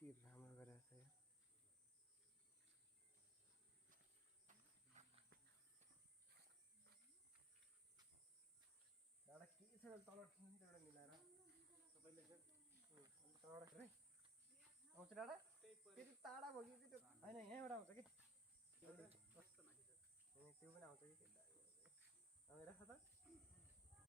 कति राम्रो गरेछ यो दादा के छ तल ठुन्डा मिलाएर तपाईले चाहिँ तल रे आउँछ दादा फेरि टाढा भयो कि त्यो हैन यहाँबाट आउँछ कि कस्तो माथि छ अनि त्यो पनि आउँछ कि त्यो राख त